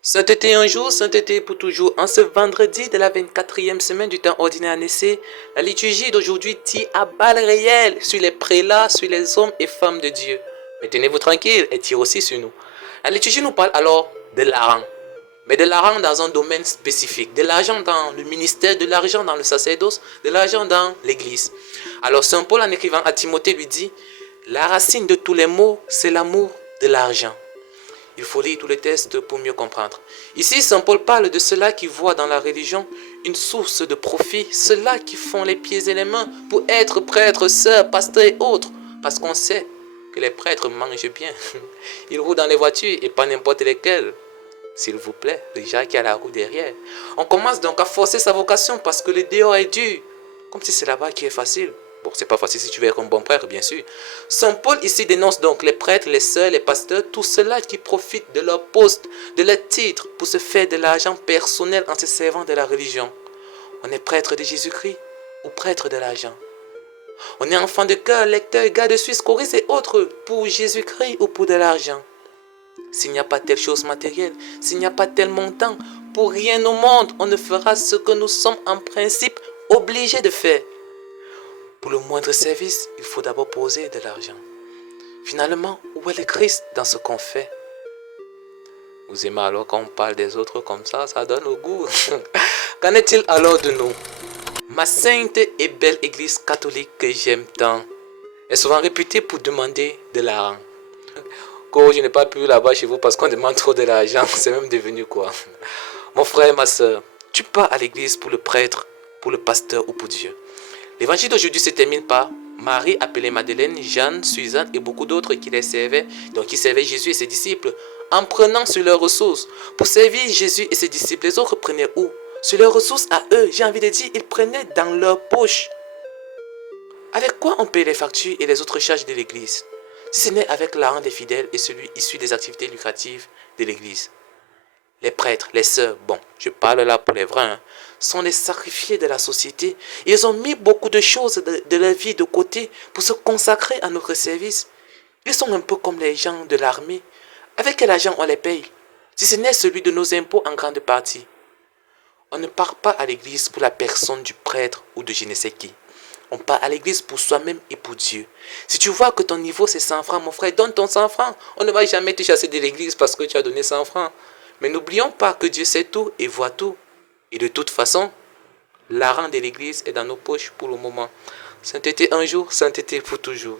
Sainteté un jour, sainteté pour toujours. En ce vendredi de la 24e semaine du temps ordinaire année, la liturgie d'aujourd'hui tire à balles réelles sur les prélats, sur les hommes et femmes de Dieu. Mais tenez-vous tranquille, elle tire aussi sur nous. La liturgie nous parle alors de l'argent. Mais de l'argent dans un domaine spécifique. De l'argent dans le ministère, de l'argent dans le sacerdoce, de l'argent dans l'église. Alors Saint Paul en écrivant à Timothée lui dit, la racine de tous les maux, c'est l'amour de l'argent. Il faut lire tous les textes pour mieux comprendre. Ici, Saint Paul parle de ceux-là qui voient dans la religion une source de profit, ceux-là qui font les pieds et les mains pour être prêtres, sœurs, pasteurs et autres, parce qu'on sait que les prêtres mangent bien. Ils roulent dans les voitures et pas n'importe lesquelles. S'il vous plaît, déjà qui a la roue derrière. On commence donc à forcer sa vocation parce que le dehors est dur, comme si c'est là-bas qui est facile. Bon, c'est pas facile si tu veux être un bon prêtre, bien sûr. Saint Paul ici dénonce donc les prêtres, les sœurs, les pasteurs, tous ceux-là qui profitent de leur poste, de leur titre, pour se faire de l'argent personnel en se servant de la religion. On est prêtre de Jésus-Christ ou prêtre de l'argent. On est enfant de cœur, lecteur, gars de Suisse, choriste et autres pour Jésus-Christ ou pour de l'argent. S'il n'y a pas telle chose matérielle, s'il n'y a pas tel montant, pour rien au monde, on ne fera ce que nous sommes en principe obligés de faire. Pour le moindre service, il faut d'abord poser de l'argent. Finalement, où est le Christ dans ce qu'on fait? Vous aimez alors quand on parle des autres comme ça donne au goût. Qu'en est-il alors de nous? Ma sainte et belle église catholique que j'aime tant est souvent réputée pour demander de l'argent. Quand je n'ai pas pu là-bas chez vous parce qu'on demande trop de l'argent, c'est même devenu quoi? Mon frère, ma soeur, tu pars à l'église pour le prêtre, pour le pasteur ou pour Dieu. L'évangile d'aujourd'hui se termine par Marie appelée Madeleine, Jeanne, Suzanne et beaucoup d'autres qui les servaient, donc qui servaient Jésus et ses disciples, en prenant sur leurs ressources. Pour servir Jésus et ses disciples, les autres prenaient où? Sur leurs ressources à eux, j'ai envie de dire, ils prenaient dans leur poche. Avec quoi on paye les factures et les autres charges de l'église? Si ce n'est avec l'argent des fidèles et celui issu des activités lucratives de l'église. Les prêtres, les sœurs, bon, je parle là pour les vrais, sont les sacrifiés de la société. Ils ont mis beaucoup de choses de leur vie de côté pour se consacrer à notre service. Ils sont un peu comme les gens de l'armée. Avec quel argent on les paye? Si ce n'est celui de nos impôts en grande partie. On ne part pas à l'église pour la personne du prêtre ou de je ne sais qui. On part à l'église pour soi-même et pour Dieu. Si tu vois que ton niveau c'est 100 francs, mon frère, donne ton 100 francs. On ne va jamais te chasser de l'église parce que tu as donné 100 francs. Mais n'oublions pas que Dieu sait tout et voit tout. Et de toute façon, l'argent de l'église est dans nos poches pour le moment. Sainteté un jour, sainteté pour toujours.